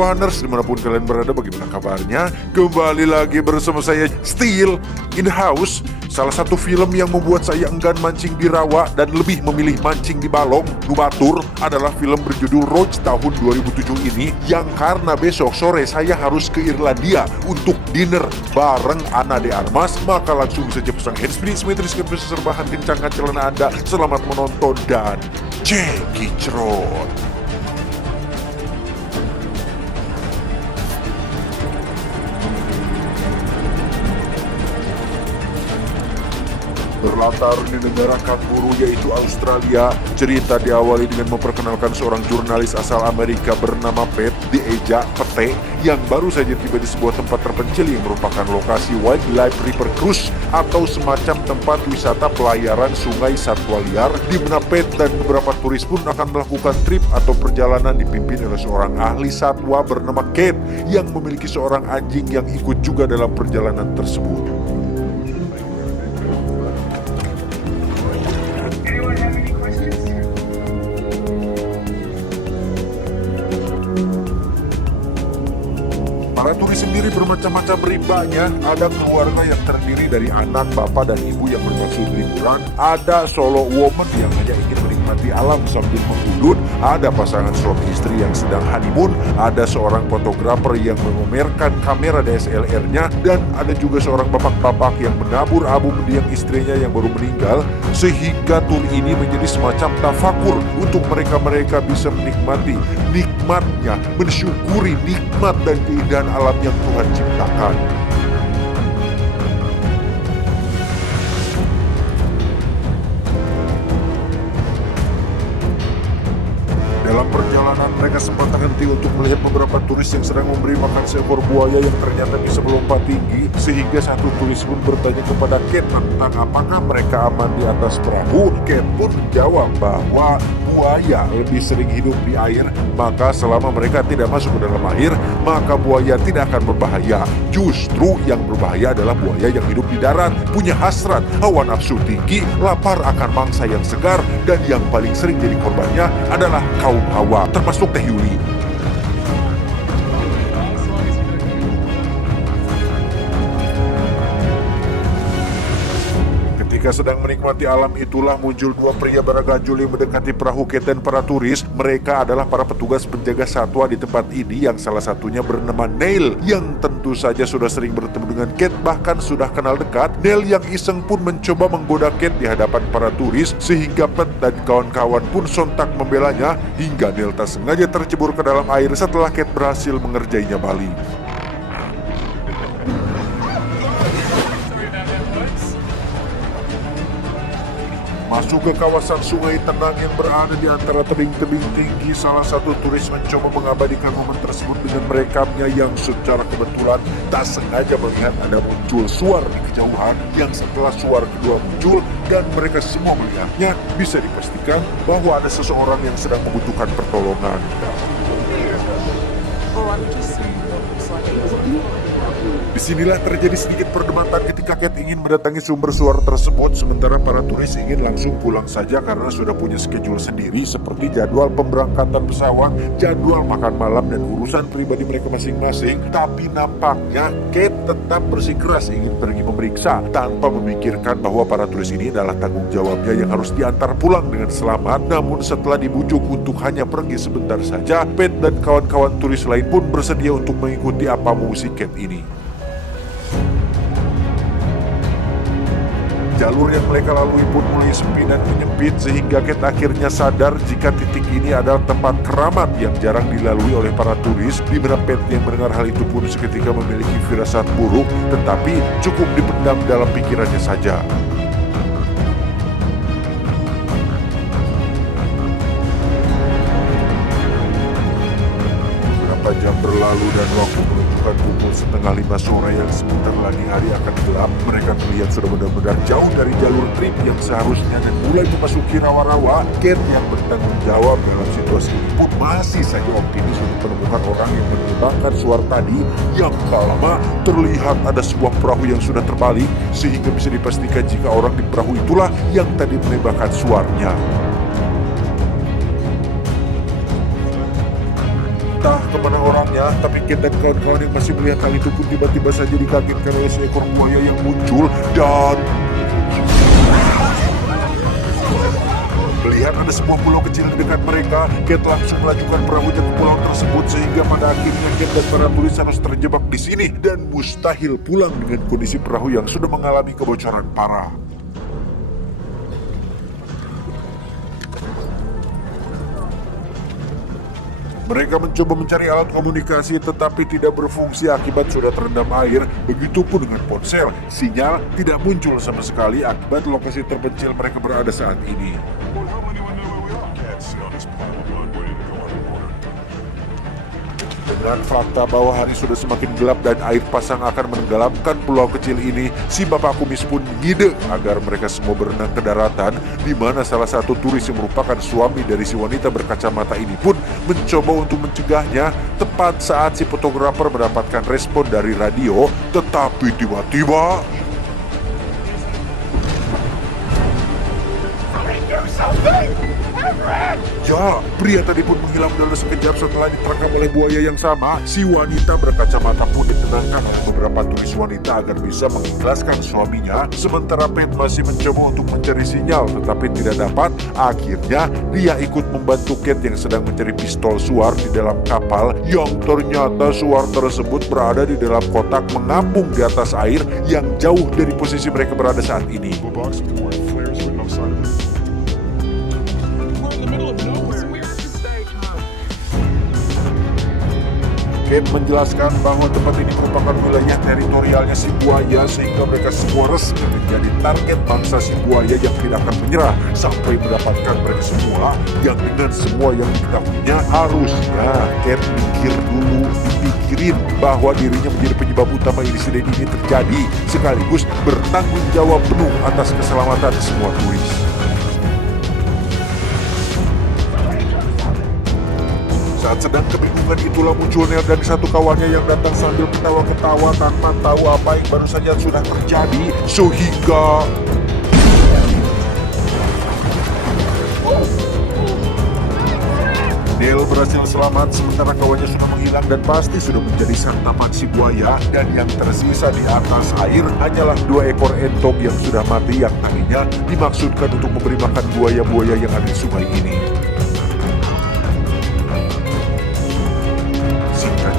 Serbahaners, dimanapun kalian berada, bagaimana kabarnya? Kembali lagi bersama saya Still in the House. Salah satu film yang membuat saya enggan mancing di rawa dan lebih memilih mancing di balong, Nubatur, adalah film berjudul Roach tahun 2007 ini, yang karena besok sore saya harus ke Irlandia untuk dinner bareng Ana de Armas, maka langsung saja pasang handsfree, simetris, serbahan, kencangkan celana Anda. Selamat menonton dan cekicrot. Berlatar di negara kanguru yaitu Australia, cerita diawali dengan memperkenalkan seorang jurnalis asal Amerika bernama Pat, dieja Pete, yang baru saja tiba di sebuah tempat terpencil yang merupakan lokasi wildlife river cruise atau semacam tempat wisata pelayaran sungai satwa liar, di mana Pat dan beberapa turis pun akan melakukan trip atau perjalanan dipimpin oleh seorang ahli satwa bernama Kate yang memiliki seorang anjing yang ikut juga dalam perjalanan tersebut. Para turis sendiri bermacam-macam rimbanya. Ada keluarga yang terdiri dari anak, bapak, dan ibu yang bermaksud liburan. Ada solo woman yang hanya ingin menikmati alam sambil mengudut. Ada pasangan suami istri yang sedang honeymoon. Ada seorang fotografer yang memamerkan kamera DSLR-nya. Dan ada juga seorang bapak-bapak yang menabur abu mendiang istrinya yang baru meninggal. Sehingga tur ini menjadi semacam tafakur untuk mereka-mereka bisa menikmati nikmatnya, mensyukuri nikmat dan keindahan alam yang Tuhan ciptakan. Dalam perjalanan mereka sempat terhenti untuk melihat beberapa turis yang sedang memberi makan seekor buaya yang ternyata bisa melompat tinggi, sehingga satu turis pun bertanya kepada Kate tentang apakah mereka aman di atas perahu. Kate pun menjawab bahwa buaya lebih sering hidup di air, maka selama mereka tidak masuk ke dalam air, maka buaya tidak akan berbahaya. Justru yang berbahaya adalah buaya yang hidup di darat, punya hasrat, hawa nafsu tinggi, lapar akan mangsa yang segar, dan yang paling sering jadi korbannya adalah kaum Hawa, termasuk Teh Yuli. Ketika sedang menikmati alam itulah muncul dua pria beragajul yang mendekati perahu Kate dan para turis. Mereka adalah para petugas penjaga satwa di tempat ini, yang salah satunya bernama Neil, yang tentu saja sudah sering bertemu dengan Kate, bahkan sudah kenal dekat. Neil yang iseng pun mencoba menggoda Kate di hadapan para turis, sehingga Pat dan kawan-kawan pun sontak membelanya, hingga Neil tak sengaja tercebur ke dalam air setelah Kate berhasil mengerjainya balik. Masuk ke kawasan sungai tenang yang berada di antara tebing-tebing tinggi, salah satu turis mencoba mengabadikan momen tersebut dengan merekamnya, yang secara kebetulan tak sengaja melihat ada muncul suar di kejauhan, yang setelah suar kedua muncul dan mereka semua melihatnya, bisa dipastikan bahwa ada seseorang yang sedang membutuhkan pertolongan. Disinilah terjadi sedikit perdebatan ketika Kate ingin mendatangi sumber suara tersebut, sementara para turis ingin langsung pulang saja karena sudah punya schedule sendiri seperti jadwal pemberangkatan pesawat, jadwal makan malam, dan urusan pribadi mereka masing-masing. Tapi nampaknya Kate tetap bersikeras ingin pergi memeriksa, tanpa memikirkan bahwa para turis ini adalah tanggung jawabnya yang harus diantar pulang dengan selamat. Namun setelah dibujuk untuk hanya pergi sebentar saja, Pat dan kawan-kawan turis lain pun bersedia untuk mengikuti apa mau si Kate ini. Jalur yang mereka lalui pun mulai sepi dan menyempit, sehingga Kate akhirnya sadar jika titik ini adalah tempat keramat yang jarang dilalui oleh para turis, di mana Pat yang mendengar hal itu pun seketika memiliki firasat buruk, tetapi cukup dipendam dalam pikirannya saja. Beberapa jam berlalu dan waktu menunjukkan pukul 4:30 sore yang sebentar lagi hari akan gelap. Mereka terlihat sudah benar-benar jauh dari jalur trip yang seharusnya dan mulai memasuki rawa-rawa. Kate yang bertanggung jawab dalam situasi ini pun masih saja optimis untuk menemukan orang yang menembakkan suara tadi, yang tak lama terlihat ada sebuah perahu yang sudah terbalik, sehingga bisa dipastikan jika orang di perahu itulah yang tadi menembakkan suaranya. Entah kemana orangnya, tapi Ken dan kawan-kawan yang masih melihat hal itu pun tiba-tiba saja dikagetkan oleh seekor buaya yang muncul dan melihat ada sebuah pulau kecil di dekat mereka. Ken langsung melajukan perahunya ke pulau tersebut sehingga pada akhirnya Ken dan para turis harus terjebak di sini dan mustahil pulang dengan kondisi perahu yang sudah mengalami kebocoran parah. Mereka mencoba mencari alat komunikasi tetapi tidak berfungsi akibat sudah terendam air. Begitupun dengan ponsel, sinyal tidak muncul sama sekali akibat lokasi terpencil mereka berada saat ini. Dengan fakta bahwa hari sudah semakin gelap dan air pasang akan menenggelamkan pulau kecil ini, si Bapak Kumis pun ngide agar mereka semua berenang ke daratan, di mana salah satu turis yang merupakan suami dari si wanita berkacamata ini pun mencoba untuk mencegahnya tepat saat si fotografer mendapatkan respon dari radio, tetapi tiba-tiba ya, pria tadi pun menghilang dalam sekejap setelah diterkam oleh buaya yang sama. Si wanita berkacamata pun ditenangkan oleh beberapa turis wanita agar bisa mengikhlaskan suaminya. Sementara Pet masih mencoba untuk mencari sinyal tetapi tidak dapat. Akhirnya dia ikut membantu Ken yang sedang mencari pistol suar di dalam kapal, yang ternyata suar tersebut berada di dalam kotak mengapung di atas air yang jauh dari posisi mereka berada saat ini. Ken menjelaskan bahwa tempat ini merupakan wilayah teritorialnya si buaya sehingga mereka semua resmi menjadi target bangsa si buaya yang tidak akan menyerah sampai mendapatkan mereka semua. Yang dengan semua yang diketahuinya, harusnya Ken mikir dulu, dipikirin bahwa dirinya menjadi penyebab utama insiden ini terjadi, sekaligus bertanggung jawab penuh atas keselamatan semua turis. Saat sedang kebingungan itulah muncul Neil dan satu kawannya yang datang sambil ketawa-ketawa tanpa tahu apa yang baru saja sudah terjadi, sehingga Neil berhasil selamat sementara kawannya sudah menghilang dan pasti sudah menjadi santapan si buaya, dan yang tersisa di atas air hanyalah 2 ekor entok yang sudah mati yang tadinya dimaksudkan untuk memberi makan buaya-buaya yang ada di sungai ini.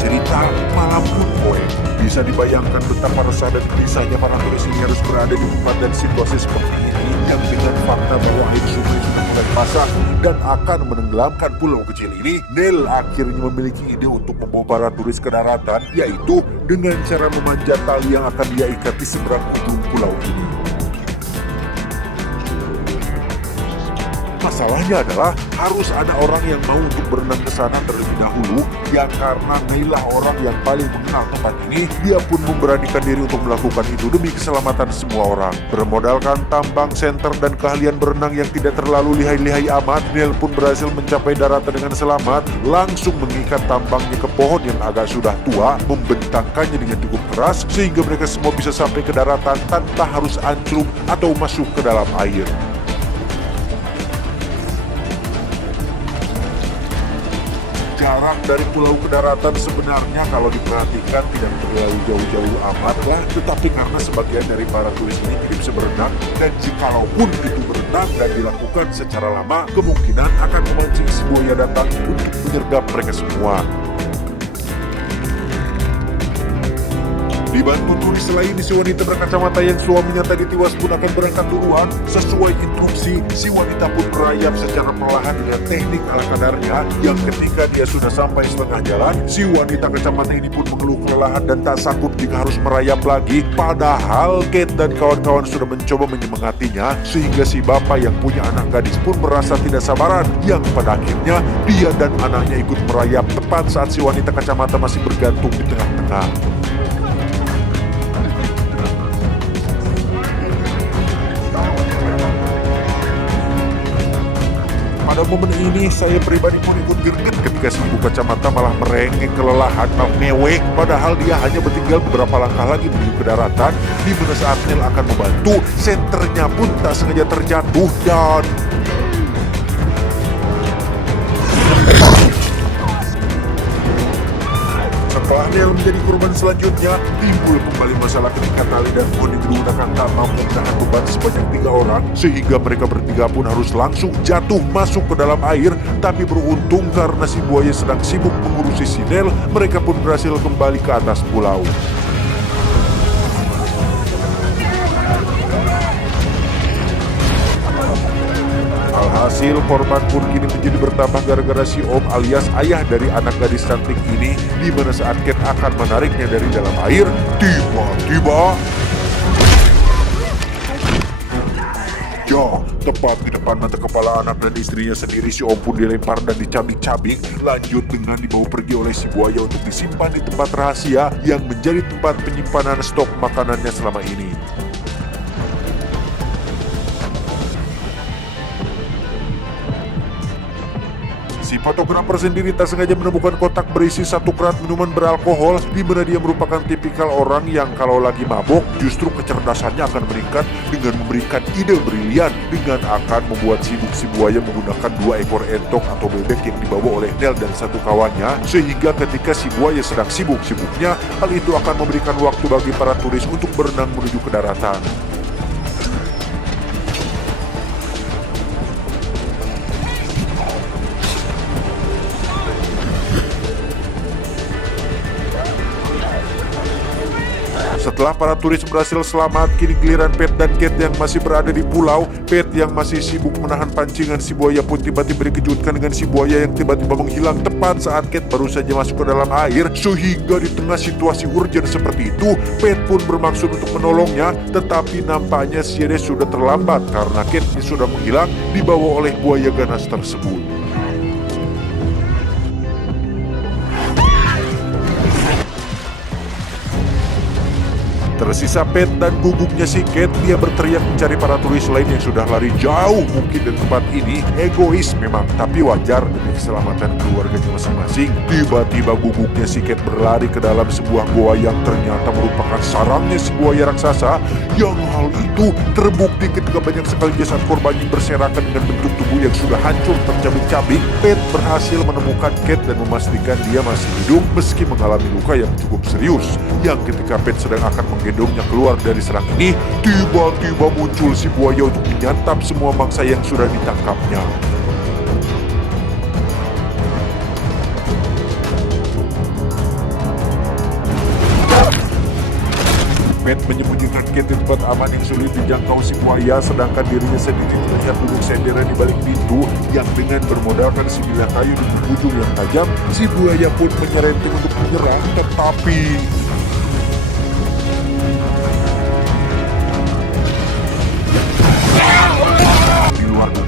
Cerita malam pun poe. Bisa dibayangkan betapa resah dan gelisahnya para turis ini harus berada di tempat dan situasi seperti ini, yang dengan fakta bahwa air sungai sudah mulai pasang dan akan menenggelamkan pulau kecil ini. Neil akhirnya memiliki ide untuk membawa para turis ke daratan, yaitu dengan cara memanjat tali yang akan dia ikat di seberang ujung pulau ini. Masalahnya adalah harus ada orang yang mau untuk berenang ke sana terlebih dahulu, ya karena Neilah orang yang paling mengenal tempat ini. Dia pun memberanikan diri untuk melakukan itu demi keselamatan semua orang. Bermodalkan tambang senter dan keahlian berenang yang tidak terlalu lihai-lihai amat, Neil pun berhasil mencapai daratan dengan selamat, langsung mengikat tambangnya ke pohon yang agak sudah tua, membentangkannya dengan cukup keras sehingga mereka semua bisa sampai ke daratan tanpa harus anclung atau masuk ke dalam air. Jarak dari pulau ke daratan sebenarnya kalau diperhatikan tidak terlalu jauh-jauh amat lah, tetapi karena sebagian dari para turis ini tidak bisa berenang, dan jikalaupun itu berenang dan dilakukan secara lama, kemungkinan akan memancing si buaya datang untuk menyergap mereka semua. Dibantu turis lain, si wanita berkacamata yang suaminya tadi tewas pun akan berangkat duluan. Sesuai instruksi, si wanita pun merayap secara perlahan dengan teknik ala kadarnya, yang ketika dia sudah sampai setengah jalan, si wanita kacamata ini pun mengeluh kelelahan dan tak sanggup jika harus merayap lagi. Padahal Kate dan kawan-kawan sudah mencoba menyemangatinya, sehingga si bapak yang punya anak gadis pun merasa tidak sabaran, yang pada akhirnya dia dan anaknya ikut merayap tepat saat si wanita kacamata masih bergantung di tengah-tengah. Pada momen ini saya pribadi pun ikut gerget ketika si ibu kacamata malah merengek kelelahan, malah mewek, padahal dia hanya bertinggal beberapa langkah lagi menuju ke daratan, di mana saat Neil akan membantu, senternya pun tak sengaja terjatuh dan Setelah Nel menjadi korban selanjutnya, timbul kembali masalah ketika Tali dan Bonnie digunakan tak mampu menahan beban sebanyak 3 orang, sehingga mereka bertiga pun harus langsung jatuh masuk ke dalam air. Tapi beruntung karena si buaya sedang sibuk mengurusi si Nel, mereka pun berhasil kembali ke atas pulau. Alhasil korban pun kini menjadi bertambah gara-gara si Om alias ayah dari anak gadis cantik ini, di mana saat Cat akan menariknya dari dalam air, tiba-tiba tepat di depan mata kepala anak dan istrinya sendiri, si Om pun dilempar dan dicabik-cabik, lanjut dengan dibawa pergi oleh si buaya untuk disimpan di tempat rahasia yang menjadi tempat penyimpanan stok makanannya selama ini. Si fotografer sendiri tak sengaja menemukan kotak berisi 1 kerat minuman beralkohol, di mana dia merupakan tipikal orang yang kalau lagi mabok justru kecerdasannya akan meningkat dengan memberikan ide brilian dengan akan membuat sibuk si buaya menggunakan 2 ekor entok atau bebek yang dibawa oleh Nel dan 1 kawannya, sehingga ketika si buaya sedang sibuk-sibuknya, hal itu akan memberikan waktu bagi para turis untuk berenang menuju ke daratan. Setelah para turis berhasil selamat, kini giliran Pet dan Cat yang masih berada di pulau. Pet yang masih sibuk menahan pancingan si buaya pun tiba-tiba dikejutkan dengan si buaya yang tiba-tiba menghilang tepat saat Cat baru saja masuk ke dalam air. Sehingga di tengah situasi urgent seperti itu, Pet pun bermaksud untuk menolongnya, tetapi nampaknya dia sudah terlambat karena Cat sudah menghilang dibawa oleh buaya ganas tersebut. Tersisa Pet dan guguknya si Cat, dia berteriak mencari para turis lain yang sudah lari jauh mungkin dari tempat ini. Egois memang, tapi wajar demi keselamatan keluarganya masing-masing. Tiba-tiba guguknya si Cat berlari ke dalam sebuah goa yang ternyata merupakan sarangnya si buaya raksasa. Yang hal itu terbukti ketika banyak sekali jasad korban yang berserakan dengan bentuk tubuh yang sudah hancur tercabik-cabik. Pet berhasil menemukan Cat dan memastikan dia masih hidup meski mengalami luka yang cukup serius. Yang ketika Pet sedang akan menggendongnya keluar dari serang ini, tiba-tiba muncul si buaya untuk menyantap semua mangsa yang sudah ditangkapnya. Pet menyembunyikan Cat di tempat aman yang sulit dijangkau si buaya, sedangkan dirinya sendiri terlihat duduk senderan di balik pintu yang dengan bermodalkan sebilah kayu di ujung yang tajam, si buaya pun menyerempet untuk menyerang, tetapi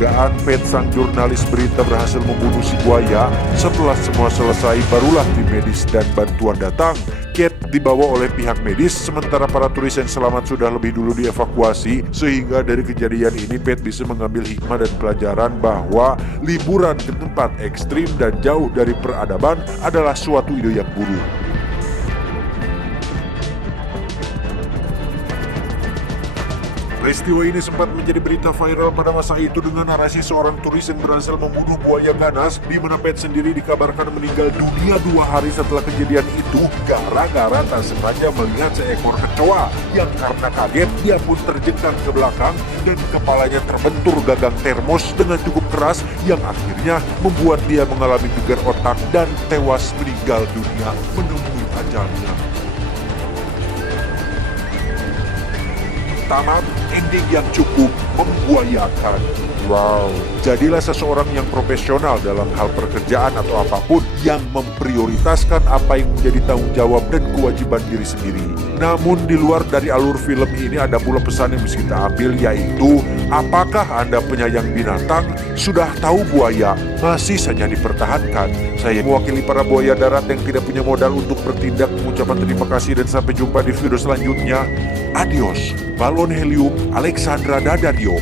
dugaan Pet sang jurnalis berita berhasil membunuh si buaya. Setelah semua selesai, barulah tim medis dan bantuan datang. Cat dibawa oleh pihak medis, sementara para turis yang selamat sudah lebih dulu dievakuasi. Sehingga dari kejadian ini Pet bisa mengambil hikmah dan pelajaran bahwa liburan ke tempat ekstrim dan jauh dari peradaban adalah suatu ide yang buruk. Peristiwa ini sempat menjadi berita viral pada masa itu dengan narasi seorang turis yang berhasil membunuh buaya ganas, di mana Pet sendiri dikabarkan meninggal dunia 2 hari setelah kejadian itu gara-gara tak sengaja melihat seekor kecoa yang karena kaget dia pun terjengkang ke belakang dan kepalanya terbentur gagang termos dengan cukup keras yang akhirnya membuat dia mengalami gegar otak dan tewas meninggal dunia menemui ajalnya. Tamat ending yang cukup membuayakan. Wow, jadilah seseorang yang profesional dalam hal pekerjaan atau apapun yang memprioritaskan apa yang menjadi tanggung jawab dan kewajiban diri sendiri. Namun di luar dari alur film ini ada pula pesan yang bisa kita ambil, yaitu apakah Anda penyayang binatang? Sudah tahu buaya masih saja dipertahankan. Saya mewakili para buaya darat yang tidak punya modal untuk bertindak, mengucapkan terima kasih dan sampai jumpa di video selanjutnya. Adios, Balon Helium Alexandra Dadadio.